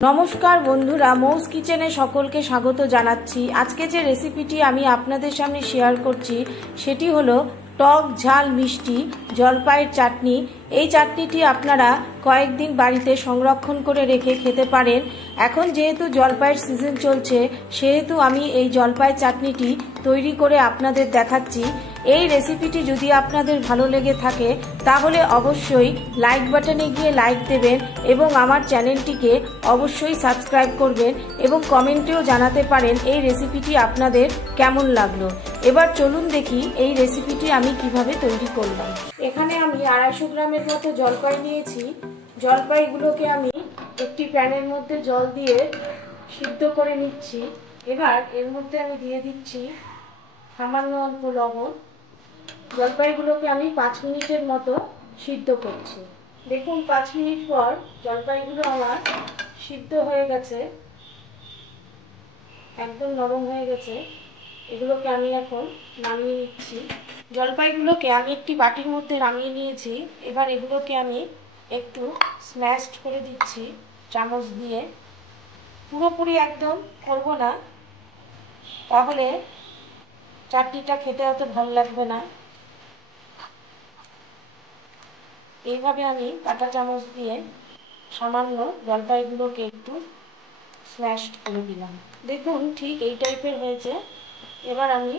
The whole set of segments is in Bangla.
नमस्कार बंधुरा मौज किचेने सकलके स्वागत जानाच्छि। आजके जे रेसिपिटी आमी आपनादेर सामने शेयर करछि सेटी हलो टक झाल मिष्टि जलपाइर चाटनी। এই চাটনিটি আপনারা কয়েকদিন বাড়িতে সংরক্ষণ করে রেখে খেতে পারেন। এখন যেহেতু জলপাইয়ের সিজন চলছে সেহেতু আমি এই জলপাইয়ের চাটনিটি তৈরি করে আপনাদের দেখাচ্ছি। এই রেসিপিটি যদি আপনাদের ভালো লেগে থাকে তাহলে অবশ্যই লাইক বাটনে গিয়ে লাইক দেবেন এবং আমার চ্যানেলটিকে অবশ্যই সাবস্ক্রাইব করবেন এবং কমেন্টেও জানাতে পারেন এই রেসিপিটি আপনাদের কেমন লাগলো। এবার চলুন দেখি এই রেসিপিটি আমি কিভাবে তৈরি করলাম। এখানে আমি 250 গ্রামের মতো জলপাই নিয়েছি। জলপাইগুলোকে আমি একটি প্যানের মধ্যে জল দিয়ে সিদ্ধ করে নিচ্ছি। এবার এর মধ্যে আমি দিয়ে দিচ্ছি সামান্য অল্প লবণ। জলপাইগুলোকে আমি 5 মিনিটের মতো সিদ্ধ করছি। দেখুন 5 মিনিট পর জলপাইগুলো আমার সিদ্ধ হয়ে গেছে, একদম নরম হয়ে গেছে। এগুলোকে আমি এখন নামিয়ে নিচ্ছি। জলপাইগুলোকে আমি একটি বাটির মধ্যে নামিয়ে নিয়েছি। এবার এগুলোকে আমি একটু স্ম্যাশড করে দিচ্ছি চামচ দিয়ে। পুরোপুরি একদম করব না, তাহলে চাটনিটা খেতে অত ভালো লাগবে না। এইভাবে আমি কাঁটা চামচ দিয়ে সামান্য জলপাইগুলোকে একটু স্ম্যাশড করে দিলাম। দেখুন ঠিক এই টাইপের হয়েছে। এবার আমি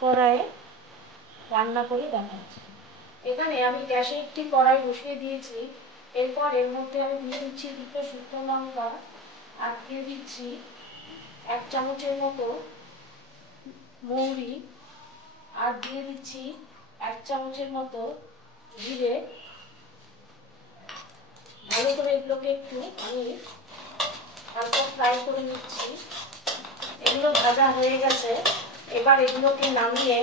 কড়াইয়ে রান্না করে দেখাচ্ছি। এখানে আমি গ্যাসে একটি কড়াই বসিয়ে দিয়েছি। এরপর এর মধ্যে আমি দিয়ে দিচ্ছি 2টো শুকনো লঙ্কা, আর দিয়ে দিচ্ছি 1 চামচের মতো মৌরি, আর দিয়ে দিচ্ছি 1 চামচের মতো জিরে। ভালো করে এগুলোকে একটু আমি হালকা ফ্রাই করে নিচ্ছি। এগুলো ভাজা হয়ে গেছে। এবার এগুলোকে নামিয়ে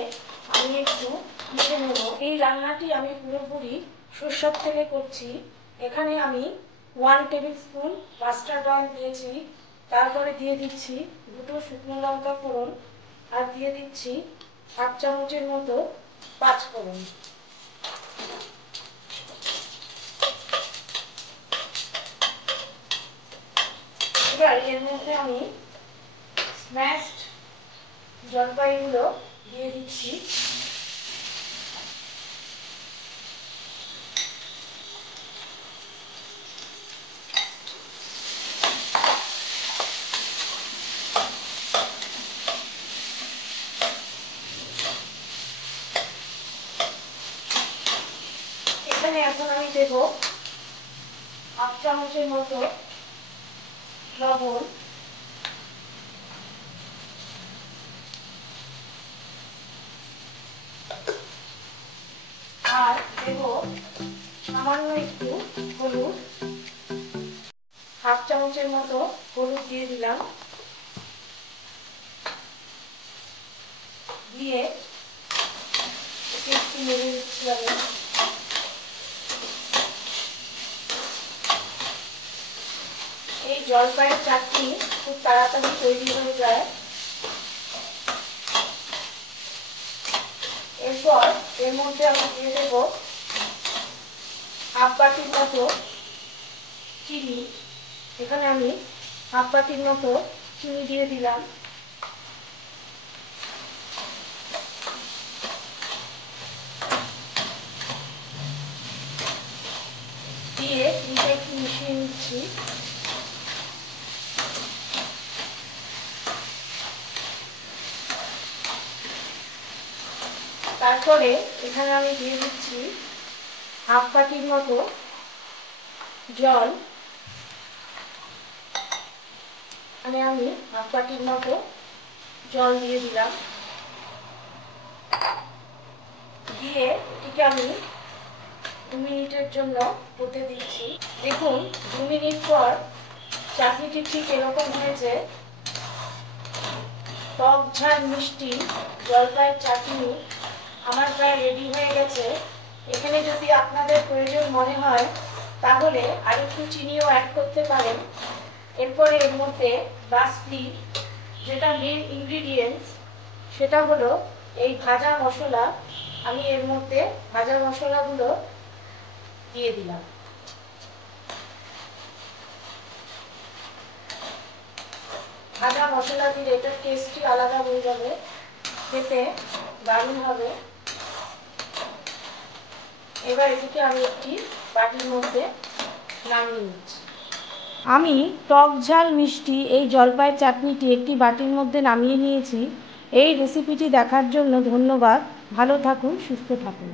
আমি একটু ভেজে নেব। এই রান্নাটি আমি পুরোপুরি সরষের তেলে করছি। এখানে আমি 1 টেবিল স্পুন মাস্টার্ড অয়েল দিয়েছি। তারপরে দিয়ে দিচ্ছি 2টো শুকনো লঙ্কা ফোড়ন, আর দিয়ে দিচ্ছি 1 চামচের মতো পাঁচ ফোড়ন। এবার এর মধ্যে আমি স্ম্যাশড জলপাইগুলো দিয়ে দিচ্ছি। এখানে এখন আমি দেব 1 চামচের মতো লবণ, আর দেব সামান্য একটু হলুদ। 1/2 চামচের মতো হলুদ দিয়ে দিলাম। দিয়ে একটু নেড়ে দিচ্ছি আমি। এই জলপাইয়ের চাটনি খুব তাড়াতাড়ি তৈরি হয়ে যায়। এরপর এর মধ্যে আমি দিয়ে দেব 1/2 বাটির মতো চিনি। এখানে আমি 1/2 বাটির মতো চিনি দিয়ে দিলাম। দিয়ে চিনিটা একটু মিশিয়ে নিচ্ছি। তারপরে এখানে আমি দিয়ে দিচ্ছি 1/2 বাটির মতো জল। এখানে আমি 1/2 বাটির মতো জল দিয়ে দিলাম। দিয়ে এটিকে আমি 2 মিনিটের জন্য হতে দিচ্ছি। দেখুন 2 মিনিট পর চাটনিটি ঠিক এরকম হয়েছে। টক ঝাল মিষ্টি জলপাইয়ের চাটনি আমার প্রায় রেডি হয়ে গেছে। এখানে যদি আপনাদের প্রয়োজন মনে হয় তাহলে আরেকটু চিনিও অ্যাড করতে পারেন। এরপরে এর মধ্যে লাস্টলি যেটা মেন ইনগ্রিডিয়েন্টস সেটা হলো এই ভাজা মশলা। আমি এর মধ্যে ভাজা মশলাগুলো দিয়ে দিলাম। আদা মশলা দিলে এটার টেস্টই আলাদা হয়ে যাবে, খেতে দারুণ হবে। এবার এদিকে আমি একটি বাটির মধ্যে নামিয়ে নিচ্ছি। আমি টক ঝাল মিষ্টি এই জলপাইয়ের চাটনিটি একটি বাটির মধ্যে নামিয়ে নিয়েছি। এই রেসিপিটি দেখার জন্য ধন্যবাদ। ভালো থাকুন, সুস্থ থাকুন।